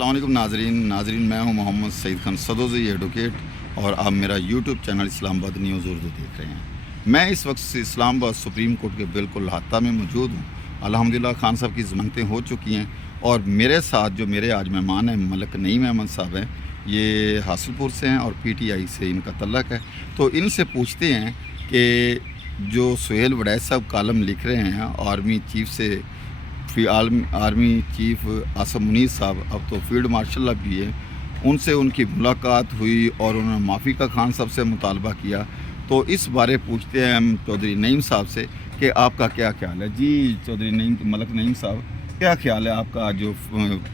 السلام علیکم ناظرین میں ہوں محمد سعید خان سدوزی ایڈوکیٹ اور آپ میرا یوٹیوب چینل اسلام آباد نیوز اردو دیکھ رہے ہیں۔ میں اس وقت اسلام آباد سپریم کورٹ کے بالکل احاطہ میں موجود ہوں۔ الحمدللہ خان صاحب کی ضمانتیں ہو چکی ہیں اور میرے ساتھ جو میرے آج مہمان ہیں ملک نعیم احمد صاحب ہیں، یہ حاصل پور سے ہیں اور پی ٹی آئی سے ان کا تعلق ہے۔ تو ان سے پوچھتے ہیں کہ جو سہیل وڑائچ صاحب کالم لکھ رہے ہیں آرمی چیف سے، آرمی چیف آصف منیر صاحب اب تو فیلڈ مارشل بھی ہیں، ان سے ان کی ملاقات ہوئی اور انہوں نے معافی کا خان صاحب سے مطالبہ کیا۔ تو اس بارے پوچھتے ہیں ہم چودھری نعیم صاحب سے کہ آپ کا کیا خیال ہے؟ جی چودھری نعیم ملک نعیم صاحب، کیا خیال ہے آپ کا جو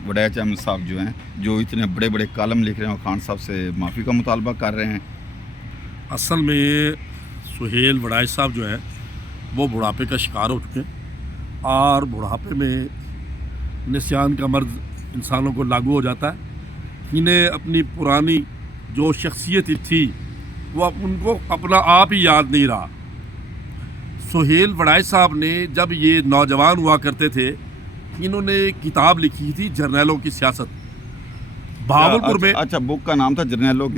وڑائچ احمد صاحب جو ہیں جو اتنے بڑے بڑے کالم لکھ رہے ہیں اور خان صاحب سے معافی کا مطالبہ کر رہے ہیں؟ اصل میں سہیل وڑائچ صاحب جو ہیں وہ بڑھاپے کا شکار ہو چکے ہیں اور بڑھاپے میں نسیان کا مرض انسانوں کو لاگو ہو جاتا ہے۔ انہیں اپنی پرانی جو شخصیت تھی وہ ان کو اپنا آپ ہی یاد نہیں رہا۔ سہیل وڑائچ صاحب نے جب یہ نوجوان ہوا کرتے تھے، انہوں نے کتاب لکھی تھی جرنیلوں کی سیاست، بہاولپور میں۔ اچھا، بک کا نام تھا جرنیلوں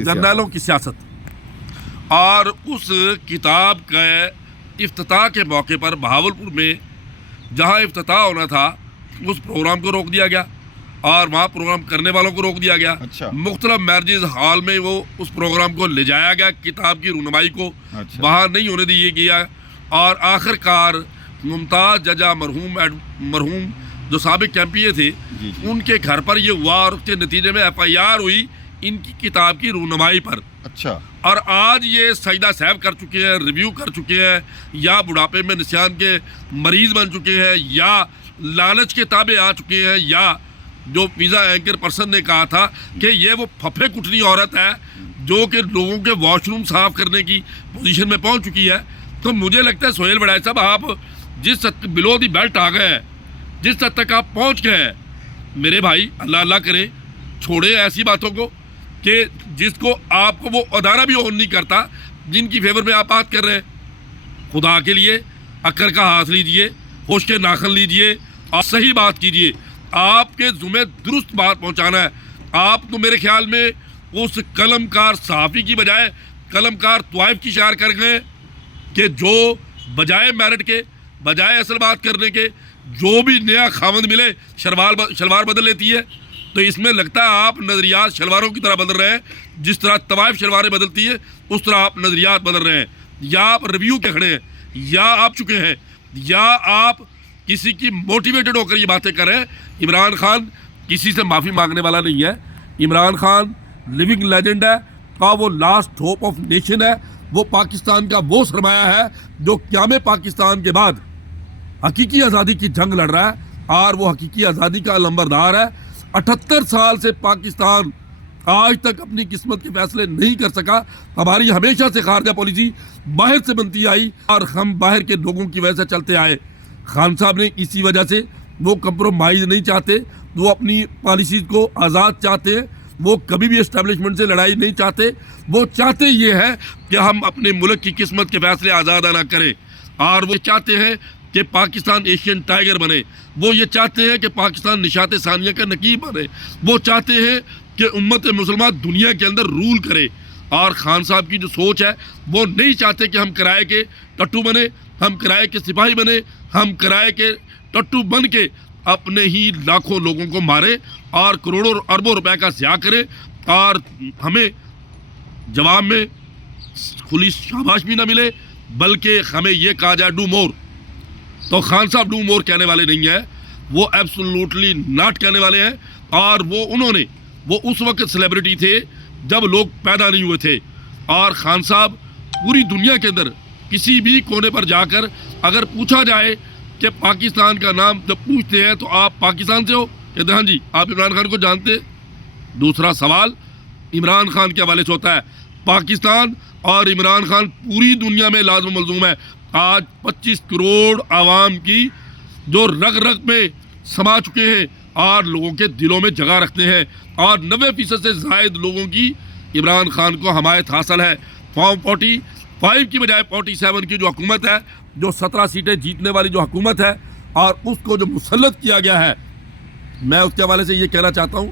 کی سیاست، اور اس کتاب کے افتتاح کے موقع پر بہاولپور میں جہاں افتتاح ہونا تھا اس پروگرام کو روک دیا گیا اور وہاں پروگرام کرنے والوں کو روک دیا گیا۔ اچھا۔ مختلف میرجز ہال میں وہ اس پروگرام کو لے جایا گیا، کتاب کی رونمائی کو وہاں نہیں ہونے دیا گیا، اور آخر کار ممتاز ججا مرحوم جو سابق کیمپیے تھے ان کے گھر پر یہ ہوا اور اس کے نتیجے میں ایف آئی آر ہوئی ان کی کتاب کی رونمائی پر۔ اچھا۔ اور آج یہ سجدہ صاحب کر چکے ہیں، ریویو کر چکے ہیں، یا بڑھاپے میں نسیان کے مریض بن چکے ہیں، یا لالچ کے تابع آ چکے ہیں، یا جو پیزا اینکر پرسن نے کہا تھا کہ یہ وہ پھپھے کٹنی عورت ہے جو کہ لوگوں کے واش روم صاف کرنے کی پوزیشن میں پہنچ چکی ہے۔ تو مجھے لگتا ہے سہیل وڑائچ صاحب، آپ جس حد بلو دی بیلٹ آ گئے ہیں، جس حد تک آپ پہنچ گئے ہیں، میرے بھائی اللہ اللہ کرے چھوڑے ایسی باتوں کو کہ جس کو آپ کو وہ ادارہ بھی اون نہیں کرتا جن کی فیور میں آپ بات کر رہے ہیں۔ خدا کے لیے عقل کا ہاتھ لیجئے، ہوش کے ناخن لیجئے اور صحیح بات کیجئے۔ آپ کے ذمہ درست بات پہنچانا ہے۔ آپ تو میرے خیال میں اس قلم کار صحافی کی بجائے قلم کار طوائف کی شعار کر گئے کہ جو بجائے میرٹ کے، بجائے اصل بات کرنے کے، جو بھی نیا خاوند ملے شلوار بدل لیتی ہے۔ تو اس میں لگتا ہے آپ نظریات شلواروں کی طرح بدل رہے ہیں، جس طرح طوائف شلواریں بدلتی ہے اس طرح آپ نظریات بدل رہے ہیں۔ یا آپ ریویو کے کھڑے ہیں، یا آپ چکے ہیں، یا آپ کسی کی موٹیویٹڈ ہو کر یہ باتیں کر رہے ہیں۔ عمران خان کسی سے معافی مانگنے والا نہیں ہے۔ عمران خان لیونگ لیجنڈ ہے اور وہ لاسٹ ہوپ آف نیشن ہے۔ وہ پاکستان کا وہ سرمایہ ہے جو قیام پاکستان کے بعد حقیقی آزادی کی جنگ لڑ رہا ہے، اور وہ حقیقی آزادی کا لمبردار ہے۔ 78 سال سے پاکستان آج تک اپنی قسمت کے فیصلے نہیں کر سکا۔ ہماری ہمیشہ سے خارجہ پالیسی باہر سے بنتی آئی اور ہم باہر کے لوگوں کی وجہ سے چلتے آئے۔ خان صاحب نے اسی وجہ سے وہ کمپرومائز نہیں چاہتے، وہ اپنی پالیسیز کو آزاد چاہتے ہیں، وہ کبھی بھی اسٹیبلشمنٹ سے لڑائی نہیں چاہتے۔ وہ چاہتے یہ ہے کہ ہم اپنے ملک کی قسمت کے فیصلے آزادانہ کریں، اور وہ چاہتے ہیں کہ پاکستان ایشین ٹائیگر بنے۔ وہ یہ چاہتے ہیں کہ پاکستان نشاط ثانیہ کا نقیب بنے۔ وہ چاہتے ہیں کہ امت مسلمہ دنیا کے اندر رول کرے۔ اور خان صاحب کی جو سوچ ہے، وہ نہیں چاہتے کہ ہم کرائے کے ٹٹو بنے، ہم کرائے کے سپاہی بنے، ہم کرائے کے ٹٹو بن کے اپنے ہی لاکھوں لوگوں کو مارے اور کروڑوں اربوں روپے کا ضیاع کرے، اور ہمیں جواب میں کھلی شاباش بھی نہ ملے، بلکہ ہمیں یہ کہا جائے ڈو مور۔ تو خان صاحب ڈو مور کہنے والے نہیں ہیں، وہ ایبسولوٹلی ناٹ کہنے والے ہیں۔ اور وہ اس وقت سیلیبریٹی تھے جب لوگ پیدا نہیں ہوئے تھے۔ اور خان صاحب پوری دنیا کے اندر کسی بھی کونے پر جا کر اگر پوچھا جائے کہ پاکستان کا نام جب پوچھتے ہیں تو آپ پاکستان سے ہو، کہتے ہیں ہاں جی۔ آپ عمران خان کو جانتے؟ دوسرا سوال عمران خان کے حوالے سے ہوتا ہے۔ پاکستان اور عمران خان پوری دنیا میں لازم ملزوم ہے۔ آج 25 کروڑ عوام کی جو رگ رگ میں سما چکے ہیں اور لوگوں کے دلوں میں جگہ رکھتے ہیں، اور 90% سے زائد لوگوں کی عمران خان کو حمایت حاصل ہے۔ فارم 45 کی بجائے 47 کی جو حکومت ہے، جو 17 سیٹیں جیتنے والی جو حکومت ہے، اور اس کو جو مسلط کیا گیا ہے، میں اس کے حوالے سے یہ کہنا چاہتا ہوں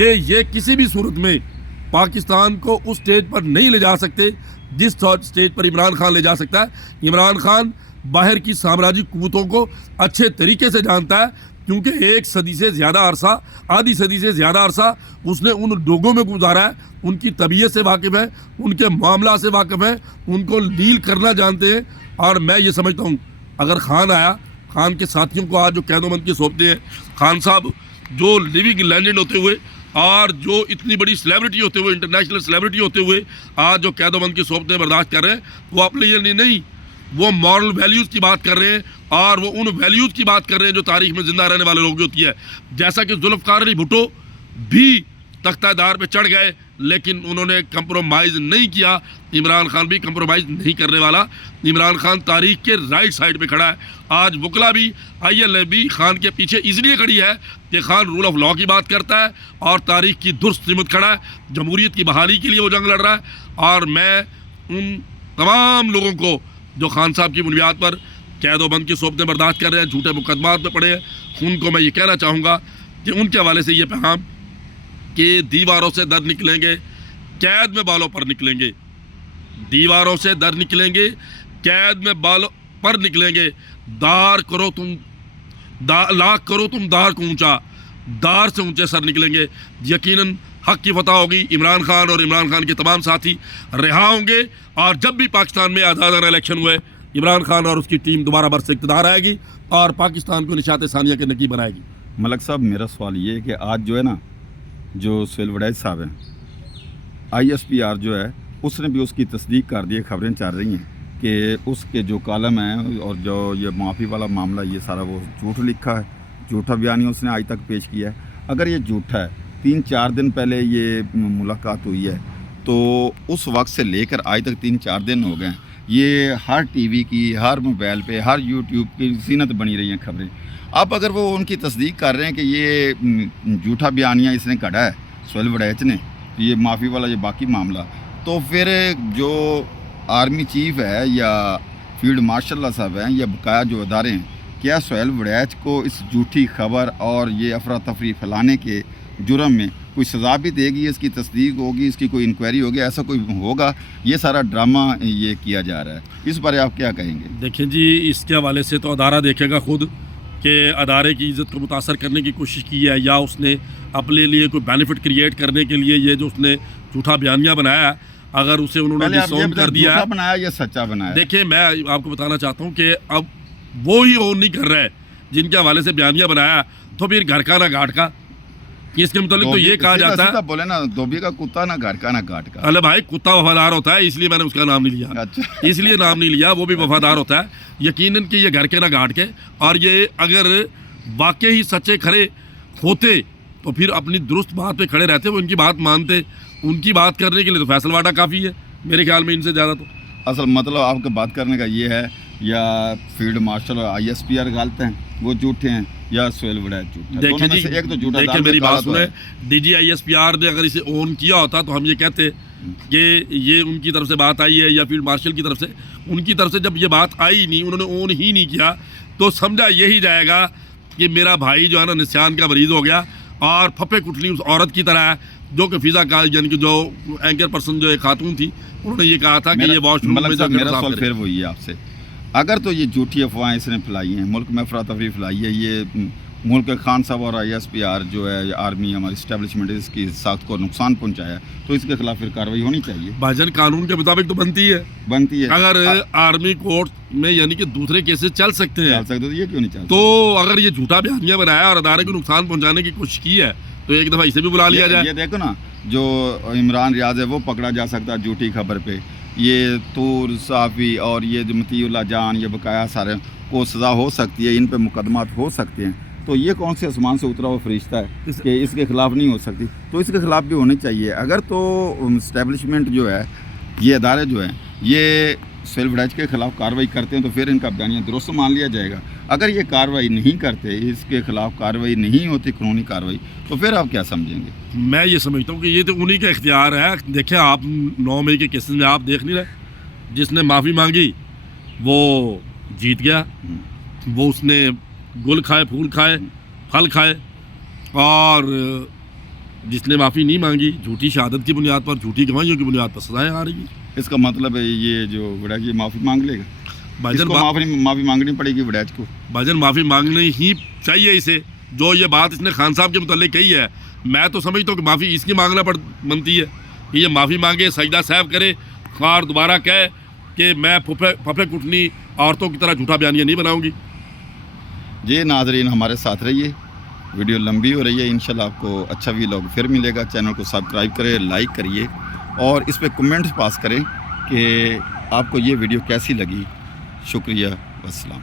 کہ یہ کسی بھی صورت میں پاکستان کو اس سٹیج پر نہیں لے جا سکتے جس سٹیج پر عمران خان لے جا سکتا ہے. عمران خان باہر کی سامراجی قوتوں کو اچھے طریقے سے جانتا ہے، کیونکہ ایک صدی سے زیادہ عرصہ، آدھی صدی سے زیادہ عرصہ اس نے ان لوگوں میں گزارا ہے، ان کی طبیعت سے واقف ہے، ان کے معاملات سے واقف ہے، ان کو ڈیل کرنا جانتے ہیں. اور میں یہ سمجھتا ہوں اگر خان آیا، خان کے ساتھیوں کو آج جو قید و بند کی صحبتیں ہیں، خان صاحب جو لیونگ لیجنڈ ہوتے ہوئے اور جو اتنی بڑی سیلیبریٹی ہوتے ہوئے، انٹرنیشنل سیلیبریٹی ہوتے ہوئے آج جو قید و بند کی صحبتیں برداشت کر رہے ہیں، وہ اپنے لیے نہیں، وہ مورل ویلیوز کی بات کر رہے ہیں، اور وہ ان ویلیوز کی بات کر رہے ہیں جو تاریخ میں زندہ رہنے والے لوگ کی ہوتی ہے. جیسا کہ ذوالفقار علی بھٹو بھی تختہ دار پہ چڑھ گئے لیکن انہوں نے کمپرومائز نہیں کیا، عمران خان بھی کمپرومائز نہیں کرنے والا. عمران خان تاریخ کے رائٹ سائڈ پہ کھڑا ہے. آج وکلا بھی، ILF بھی خان کے پیچھے اس لیے کھڑی ہے کہ خان رول آف لاء کی بات کرتا ہے اور تاریخ کی درست سمت کھڑا ہے، جمہوریت کی بحالی کے لیے وہ جنگ لڑ رہا ہے. اور میں ان تمام لوگوں کو جو خان صاحب کی بنیاد پر قید و بند کی صحبتیں برداشت کر رہے ہیں، جھوٹے مقدمات میں پڑے ہیں، ان کو میں یہ کہنا چاہوں گا کہ ان کے حوالے سے یہ پیغام کہ دیواروں سے در نکلیں گے، قید میں بالوں پر نکلیں گے. دیواروں سے در نکلیں گے، قید میں بالوں پر نکلیں گے. لاکھ کرو تم دار کو اونچا، دار سے اونچے سر نکلیں گے. یقیناً حق کی فتح ہوگی. عمران خان اور عمران خان کے تمام ساتھی رہا ہوں گے، اور جب بھی پاکستان میں آزادانہ الیکشن ہوئے، عمران خان اور اس کی ٹیم دوبارہ برس اقتدار آئے گی اور پاکستان کو نشاط ثانیہ کے نقیب بنائے گی. ملک صاحب، میرا سوال یہ ہے کہ آج جو ہے نا، جو سہیل وڑیچ صاحب ہیں، ISPR جو ہے اس نے بھی اس کی تصدیق کر دی ہے. خبریں چل رہی ہیں کہ اس کے جو کالم ہیں اور جو یہ معافی والا معاملہ، یہ سارا وہ جھوٹ لکھا ہے، جھوٹا بیانیہ اس نے آج تک پیش کیا ہے. اگر یہ جھوٹا ہے، 3-4 دن پہلے یہ ملاقات ہوئی ہے، تو اس وقت سے لے کر آج تک 3-4 دن ہو گئے ہیں. یہ ہر ٹی وی کی، ہر موبائل پہ، ہر YouTube کی زینت بنی رہی ہیں خبریں. اب اگر وہ ان کی تصدیق کر رہے ہیں کہ یہ جھوٹا بیانیہ اس نے کڑا ہے سہیل وڑیچ نے، یہ معافی والا یہ باقی معاملہ، تو پھر جو آرمی چیف ہے یا فیلڈ مارشل صاحب ہیں یا بقایا جو ادارے ہیں، کیا سہیل وڑیچ کو اس جھوٹی خبر اور یہ افراتفری پھیلانے کے جرم میں کوئی سزا بھی دے گی؟ اس کی تصدیق ہوگی، اس کی کوئی انکوائری ہوگی، ایسا کوئی ہوگا؟ یہ سارا ڈرامہ یہ کیا جا رہا ہے، اس بارے آپ کیا کہیں گے؟ دیکھیں جی، اس کے حوالے سے تو ادارہ دیکھے گا خود کہ ادارے کی عزت کو متاثر کرنے کی کوشش کی ہے یا اس نے اپنے لیے کوئی بینیفٹ کریٹ کرنے کے لیے یہ جو اس نے جھوٹا بیانیہ بنایا ہے، اگر اسے انہوں نے ڈساؤن کر دیا ہے، بنایا یا سچا بنایا؟ دیکھیں، میں آپ کو بتانا چاہتا ہوں کہ اب وہ ہی اون نہیں کر رہے جن کے حوالے سے بیانیہ بنایا، تو پھر گھر کا نہ گھاٹ کا. اس کے متعلق تو یہ کہا جاتا ہے، بولے نا، دھوبی کا کتا نہ گھر کا نہ گھاٹ کا. ارے بھائی، کتا وفادار ہوتا ہے، اس لیے میں نے اس کا نام نہیں لیا. اس لیے نام نہیں لیا، وہ بھی وفادار ہوتا ہے یقیناً کہ یہ گھر کے نہ گھاٹ کے. اور یہ اگر واقعی سچے کھڑے ہوتے تو پھر اپنی درست بات پہ کھڑے رہتے، وہ ان کی بات مانتے. ان کی بات کرنے کے لیے تو فیصل واڈا کافی ہے میرے خیال میں، ان سے زیادہ. تو اصل مطلب آپ کا بات کرنے کا یہ ہے، یا فیلڈ مارشل اور ISPR غلط ہیں، وہ جھوٹے ہیں، یا سہیل وڑیچ جھوٹا؟ دیکھیں جی، ایک تو جھوٹا. دیکھیں میری بات سنیں، DG ISPR نے اگر اسے اون کیا ہوتا تو ہم یہ کہتے کہ یہ ان کی طرف سے بات آئی ہے، یا فیلڈ مارشل کی طرف سے. ان کی طرف سے جب یہ بات آئی نہیں، انہوں نے اون ہی نہیں کیا، تو سمجھا یہی جائے گا کہ میرا بھائی جو ہے نا نسیان کا مریض ہو گیا، اور پھپھے کٹلی اس عورت کی طرح ہے جو کہ فضا کا، یعنی کہ جو اینکر پرسن جو ایک خاتون تھی، انہوں نے یہ کہا تھا کہ یہ واش روم میں جا کر میرا سوال پھر وہی ہے آپ سے، اگر تو یہ جھوٹی افواہیں اس نے پھیلائی ہیں، ملک میں افراتفری پھیلائی ہے، یہ ملک کے خان صاحب اور ISPR جو ہے آرمی ہماری اسٹیبلشمنٹ اس کی ساخت کو نقصان پہنچایا، تو اس کے خلاف پھر کارروائی ہونی چاہیے. بھاجن قانون کے مطابق تو بنتی ہے. اگر آرمی کورٹ میں یعنی کہ دوسرے کیسز چل سکتے ہیں، تو یہ کیوں نہیں چلتا؟ تو اگر یہ جھوٹا بیانیہ بنایا اور ادارے کو نقصان پہنچانے کی کوشش کی ہے تو ایک دفعہ اسے بھی بلا لیا جائے. یہ دیکھو نا، جو عمران ریاض ہے وہ پکڑا جا سکتا ہے جھوٹی خبر پہ، یہ طور صحافی اور یہ جو مطیع اللہ جان، یہ بقایا سارے کو سزا ہو سکتی ہے، ان پہ مقدمات ہو سکتے ہیں. تو یہ کون سے آسمان سے اترا ہوا فرشتہ ہے کہ اس کے خلاف نہیں ہو سکتی؟ تو اس کے خلاف بھی ہونی چاہیے. اگر تو اسٹیبلشمنٹ جو ہے، یہ ادارے جو ہیں، یہ سہیل وڑیچ کے خلاف کارروائی کرتے ہیں تو پھر ان کا بیانیہ درست مان لیا جائے گا. اگر یہ کارروائی نہیں کرتے، اس کے خلاف کارروائی نہیں ہوتی، قانونی کارروائی، تو پھر آپ کیا سمجھیں گے؟ میں یہ سمجھتا ہوں کہ یہ تو انہی کا اختیار ہے. دیکھیں، آپ 9 مئی کے کیسز میں آپ دیکھ نہیں رہے، جس نے معافی مانگی وہ جیت گیا، وہ اس نے گل کھائے، پھول کھائے، پھل کھائے، اور جس نے معافی نہیں مانگی جھوٹی شہادت کی بنیاد پر جھوٹی گواہیوں کی بنیاد پر سزائیں آ رہی ہیں. اس کا مطلب ہے یہ جو وڈیج یہ معافی مانگ لے گا, بھائی اس جان کو معافی مانگنی پڑے گی وڈیج کو. بھائی جان معافی مانگنی ہی چاہیے اسے. جو یہ بات اس نے خان صاحب کے متعلق کہی ہے, میں تو سمجھتا ہوں کہ معافی اس کی مانگنا بنتی ہے کہ یہ معافی مانگے, سجدہ صاحب کرے اور دوبارہ کہے کہ میں پھپھے کٹنی عورتوں کی طرح جھوٹا بیانیہ نہیں بناؤں گی. جی ناظرین ہمارے ساتھ رہیے, ویڈیو لمبی ہو رہی ہے, انشاءاللہ آپ کو اچھا ویلاگ پھر ملے گا. چینل کو سبسکرائب کریں, لائک کریے اور اس پہ کمنٹس پاس کریں کہ آپ کو یہ ویڈیو کیسی لگی. شکریہ, والسلام.